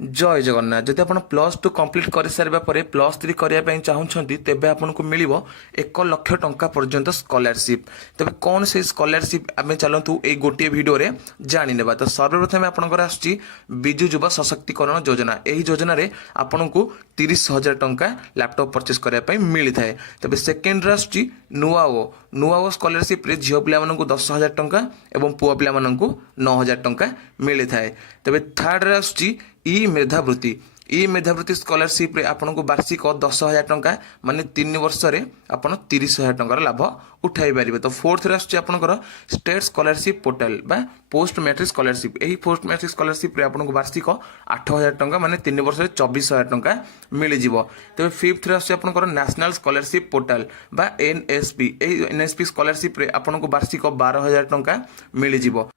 जय जगन्नाथ। जदि आप प्लस टू कंप्लीट कर सारा पर प्लस थ्री करने चाहूँगी तेज आपको मिल 1,00,000 टंका पर्यंत स्कॉलरशिप। तेज कौन से स्कॉलरशिप आम चलतु ये गोटे भिडियो जाने। तो सर्वप्रथम आपंकर आसुच्ची विजु युवा सशक्तिकरण योजना। यही योजना आपन को 30,000 टंका लैपटॉप परचेस करने मिली थाए। तेज सेकेंड आसुच्ची नुआओ स्कॉलरशिप रे झील पिला 10,000 टंका और पुआ पिला 9,000 टंका मिली थाए। तेज थर्ड आसुच्ची ई मेधावृत्ति स्कॉलरशिप रे आपन को वार्षिक 10,000 टंका माने 3 वर्ष रे आपन 30,000 टंकार लाभ उठाई पारिबे। तो फोर्थ रे आसुच्ची आपनकर स्टेट स्कॉलरशिप पोर्टल बा पोस्ट मैट्रिक स्कॉलरशिप। एही पोस्ट मैट्रिक स्कॉलरशिप रे आपन को वार्षिक 8,000 टंका माने 3 वर्ष रे 24,000 टंका मिल जिवो। तबे फिफ्थ रे आसुच्ची आपनकर नेशनल स्कॉलरशिप पोर्टल बा एनएसपी। एही एनएसपी स्कॉलरशिप रे आपन को वार्षिक 12,000 टंका मिल जिवो।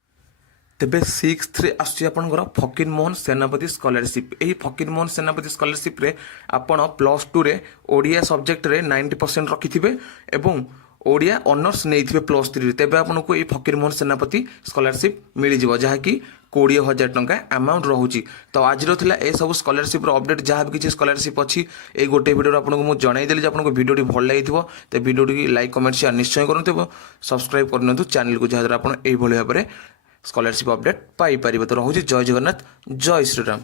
तेबे सिक्स्थ रे आसुच्ची आपनकर फकीर मोहन सेनापति स्कॉलरशिप। यही फकीर मोहन सेनापति स्कॉलरशिप रे आपण प्लस टू रे ओडिया सब्जेक्ट रे 90% रखिथिबे एवं ओडिया ऑनर्स नहीं प्लस थ्री तेज आपको ये फकीर मोहन सेनापति स्कॉलरशिप मिल जाव जहाँकि 20,000 टंका अमाउंट रोचे। तो आज ए सब स्कॉलरशिप अपडेट जहाँ भी किसी स्कॉलरशिप अच्छी ये गोटे वीडियो आपको मुझे जनईदेली आपको वीडियो भल लगी तो वीडियो लाइक कमेंट शेयर निश्चय करूँ। सब्सक्राइब करनी चैनल को जहाँद्वारा आप भाव स्कॉलरशिप अपडेट पाई पारे। तो रोचे जय जगन्नाथ जय श्रीराम।